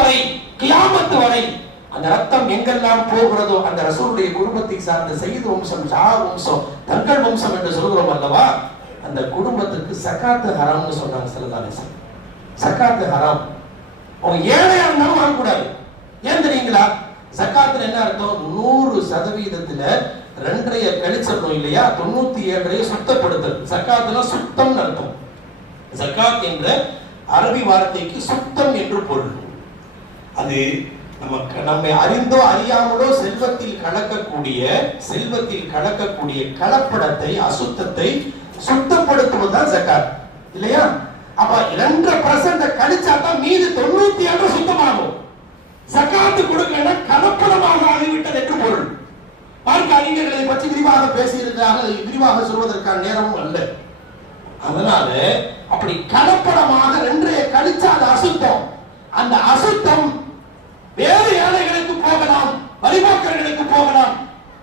வரை கியாமத்து வரை அந்த ரத்தம் எங்கெல்லாம் போகிறதோ அந்த ரசூலுடைய குடும்பத்தை சார்ந்த சையது வம்சம், ஷா வம்சம், தங்கள் வம்சம் என்று சொல்கிறோம் அல்லவா, அந்த குடும்பத்துக்கு சகாத்து ஹராம்னு சொன்னாங்க ஸல்லல்லாஹு அலைஹி வஸல்லம். சகாத்து ஹராம். அவங்க ஏழையா இருந்தாலும் வாங்கக்கூடாது. ஏன் தெரியுங்களா? சகாத்துல என்ன அர்த்தம்? 100% 2.5 கழிச்சிடணும் இல்லையா? 97 சுத்தப்படுத்தல். சகாத்துல சுத்தம் அர்த்தம். சகாத் என்ற அரபி வார்த்தைக்கு சுத்தம் என்று பொருள். அது நம்மை அறிந்தோ அறியாமலோ செல்வத்தில் கலக்கக்கூடிய கலப்படத்தை, அசுத்தத்தை சுத்தப்படுத்துவதுதான் ஜகாத் இல்லையா? அப்ப 2% கழிச்சாதான் மீது 97 சுத்தமாகும். ஜகாத் கொடுக்கலன்னா கலப்படமாக ஆகிவிட்டது என்று பொருள். பார்க்க அறிஞர்களை பற்றி விரிவாக பேசியிருக்கிறார்கள். விரிவாக சொல்வதற்கான நேரமும் அல்ல. அதனால அப்படி கலப்படமாக 2 கழிச்சா அது அசுத்தம். அந்த அசுத்தம் வேறு ஏழைகளுக்கு போகலாம், வரிமாக்கர்களுக்கு போகலாம்,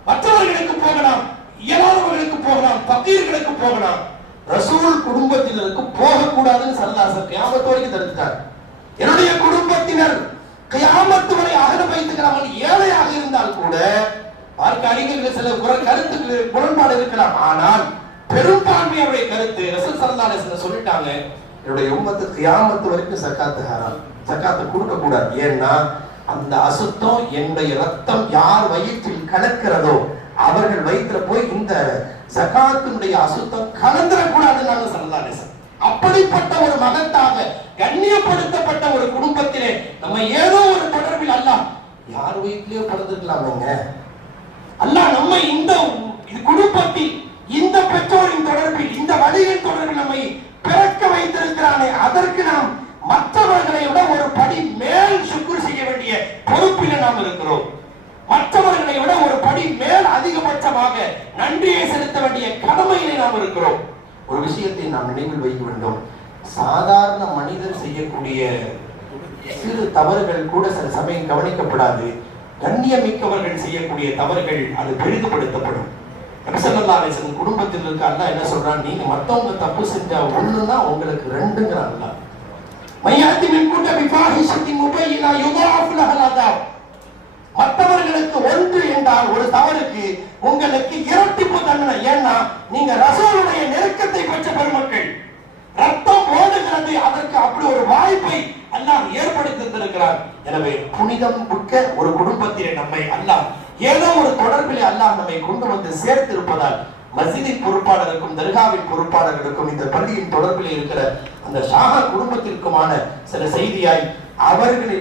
மற்றவர்களுக்கு போகலாம், இயலாதவர்களுக்கு போகலாம், பக்கீர்களுக்கு போகலாம். ரசூல் குடும்பத்தினருக்கு போகக்கூடாதுன்னு ஸல்லல்லாஹு கியாமத் வரைக்கும் தடுத்தார். என்னுடைய குடும்பத்தினர் கியாமத் வரை அகல வைத்துக்கிறார்கள். ஏழையாக இருந்தால் கூட பார்க்க அறிஞர்கள் சில கருத்துக்கு முரண்பாடு இருக்கலாம். ஆனால் பெரும்பான்மையுடைய கருத்து ரசூல் ஸல்லல்லாஹு அலைஹி வஸல்லம் சொல்லிட்டாங்க, என்னுடைய உம்மத்து கியாமத் வரைக்கும் சகாத்து ஹராம், சகாத்து கொடுக்க கூடாது. ஏன்னா அந்த அசுத்தம் என்னுடைய ரத்தம் யார் வயிற்றில் கலக்கிறதோ அவர்கள் வயிற்றுல போய் இந்த ஜகாத்தினுடைய அசுத்தம் கலந்துடக்கூடாதுன்னு ஸல்லல்லாஹு அலைஹி வஸல்லம். அப்படிப்பட்ட ஒரு மகத்தாக கண்ணியப்படுத்தப்பட்ட ஒரு குடும்பத்திலே நம்ம ஏதோ ஒரு தொடர்பில் அல்லாஹ் யார் வயிற்றிலேயோ பிறந்துக்கலாமேங்க. அல்லாஹ் நம்ம இந்த குடும்பத்தில் இந்த பெற்றோரின் தொடர்பில் இந்த வழியின் தொடர்பில் நம்மை பிறக்க வைத்திருக்கிறானே, அதற்கு நாம் மற்றவர்களை விட ஒரு படி மேல் சுக்ர் செய்ய வேண்டிய பொறுப்பில் நாம் இருக்கிறோம். மற்றவர்களை விட ஒரு படி மேல் அதிகபட்சமாக நன்றியை செலுத்த வேண்டிய கடமையிலே நாம் இருக்கிறோம். ஒரு விஷயத்தை நாம் நினைவில் வைக்க வேண்டும். சாதாரண மனிதர் செய்யக்கூடிய சிறு தவறுகள் கூட சில சமயம் கவனிக்கப்படாது. கண்ணியமிக்கவர்கள் செய்யக்கூடிய தவறுகள் அது பெரிதுபடுத்தப்படும். நபி ஸல்லல்லாஹு அலைஹி வஸல்லம் குடும்பத்தில் இருக்க அல்லாஹ் என்ன சொல்றான்? நீங்க மத்தவங்க தப்பு செஞ்சா ஒண்ணுன்னா உங்களுக்கு 2ங்கறான் அல்லாஹ். மையாத்தி மின் குட்ட பிஃபாஹிஷத்தின் முபையினா யுதாஃப் லஹல் அதாப். மற்றவர்களுக்கு 1 என்றால் ஒரு தவறுக்கு உங்களுக்கு இரட்டிப்பு தண்டனை. ஏன்னா நீங்க ரசூலுடைய நெருக்கத்தை பெற்ற பெருமக்கள். ரத்தம் ஓடுகிறது, அதற்கு அப்படி ஒரு வாய்ப்பை அல்லாஹ் ஏற்படுத்தி தந்திருக்கிறார். எனவே புனிதம் மிக்க ஒரு குடும்பத்திலே நம்மை அல்லாஹ் ஏதோ ஒரு தொடர்பிலே அல்லாஹ் நம்மை கொண்டு வந்து சேர்த்து இருப்பதால் மஸ்ஜிதின் பொறுப்பாளருக்கும் தர்காவின் பொறுப்பாளர்களுக்கும் இந்த பள்ளியின் தொடர்பில் இருக்கிற அந்த ஷாஹா குடும்பத்திற்குமான சில செய்தியாய் அவர்களை